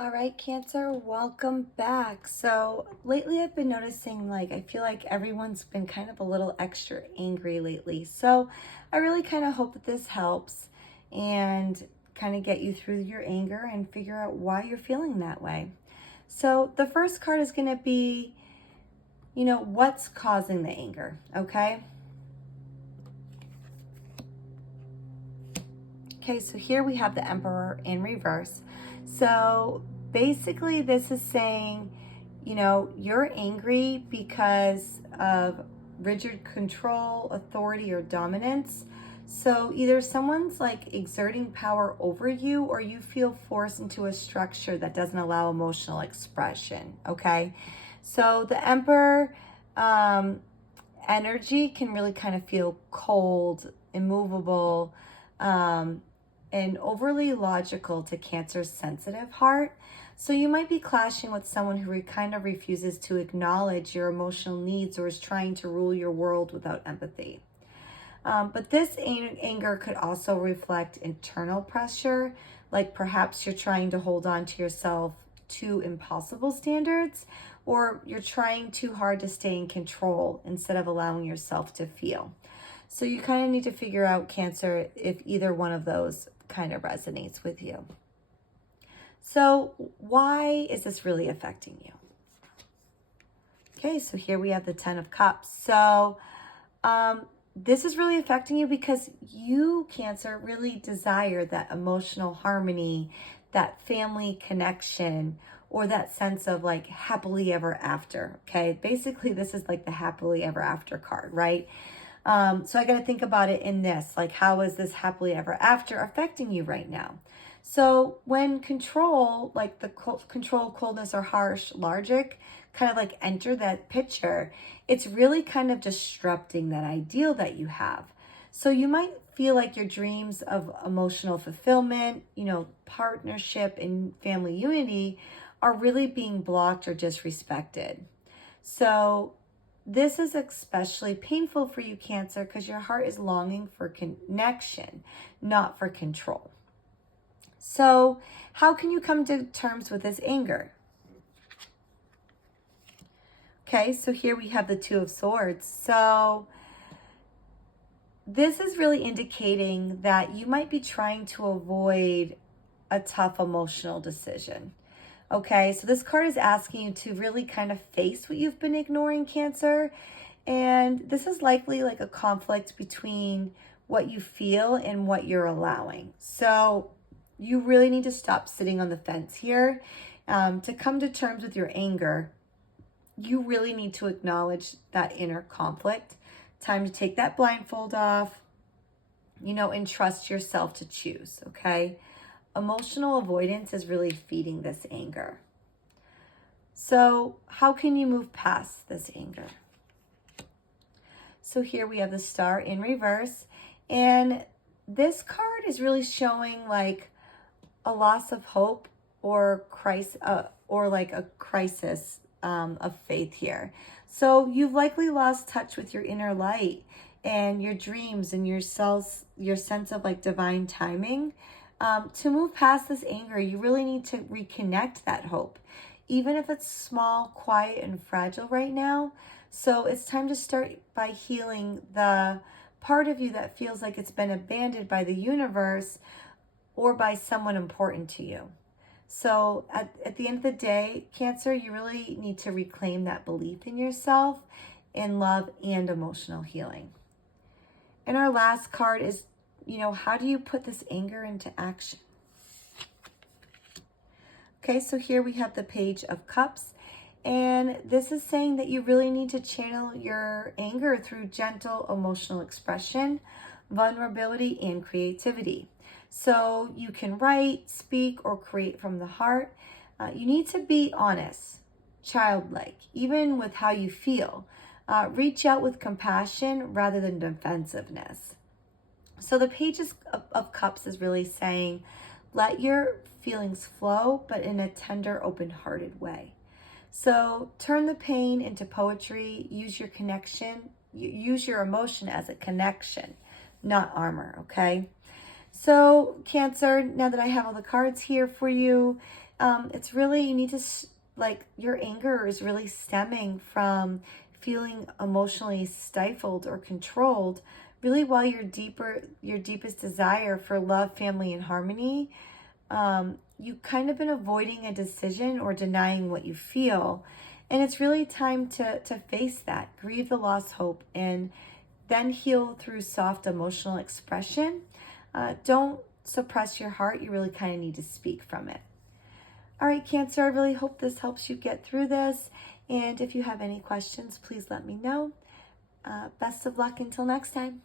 All right, Cancer, welcome back. So lately I've been noticing I feel like everyone's been kind of a little extra angry lately. So I really kind of hope that this helps and kind of get you through your anger and figure out why you're feeling that way. So the first card is going to be, what's causing the anger, okay? Okay, so here we have the Emperor in reverse. So basically, this is saying, you're angry because of rigid control, authority, or dominance. So either someone's exerting power over you, or you feel forced into a structure that doesn't allow emotional expression. Okay, so the Emperor energy can really kind of feel cold, immovable, um, and overly logical to Cancer's sensitive heart. So you might be clashing with someone who kind of refuses to acknowledge your emotional needs or is trying to rule your world without empathy. But this anger could also reflect internal pressure, like perhaps you're trying to hold on to yourself to impossible standards, or you're trying too hard to stay in control instead of allowing yourself to feel. So you kind of need to figure out, Cancer, if either one of those kind of resonates with you. So why is this really affecting you? Okay, so here we have the Ten of Cups. So this is really affecting you because you, Cancer, really desire that emotional harmony, that family connection, or that sense of happily ever after. Okay, basically this is like the happily ever after card, right? So I got to think about it in this, how is this happily ever after affecting you right now? So when control, like the control, coldness, or harsh logic kind of enter that picture, it's really kind of disrupting that ideal that you have. So you might feel like your dreams of emotional fulfillment, partnership and family unity are really being blocked or disrespected. So this is especially painful for you, Cancer, because your heart is longing for connection, not for control. So how can you come to terms with this anger? Okay, so here we have the Two of Swords. So this is really indicating that you might be trying to avoid a tough emotional decision. Okay, so this card is asking you to really kind of face what you've been ignoring, Cancer. And this is likely like a conflict between what you feel and what you're allowing. So you really need to stop sitting on the fence here. To come to terms with your anger, you really need to acknowledge that inner conflict. Time to take that blindfold off, and trust yourself to choose, okay? Emotional avoidance is really feeding this anger. So how can you move past this anger? So here we have the Star in reverse. And this card is really showing a loss of hope or a crisis of faith here. So you've likely lost touch with your inner light and your dreams and your sense of divine timing. To move past this anger, you really need to reconnect that hope, even if it's small, quiet, and fragile right now. So it's time to start by healing the part of you that feels like it's been abandoned by the universe or by someone important to you. So at the end of the day, Cancer, you really need to reclaim that belief in yourself, in love, and emotional healing. And our last card is, how do you put this anger into action? Okay, so here we have the Page of Cups. And this is saying that you really need to channel your anger through gentle emotional expression, vulnerability, and creativity. So you can write, speak, or create from the heart. You need to be honest, childlike, even with how you feel. Reach out with compassion rather than defensiveness. So the Page of Cups is really saying, let your feelings flow, but in a tender, open-hearted way. So turn the pain into poetry. Use your connection. Use your emotion as a connection, not armor, okay? So Cancer, now that I have all the cards here for you, it's really, you need to, like, your anger is really stemming from feeling emotionally stifled or controlled, really, while your deepest desire for love, family, and harmony, you kind of been avoiding a decision or denying what you feel. And it's really time to face that, grieve the lost hope, and then heal through soft emotional expression. Don't suppress your heart. You really kind of need to speak from it. All right, Cancer, I really hope this helps you get through this. And if you have any questions, please let me know. Best of luck until next time.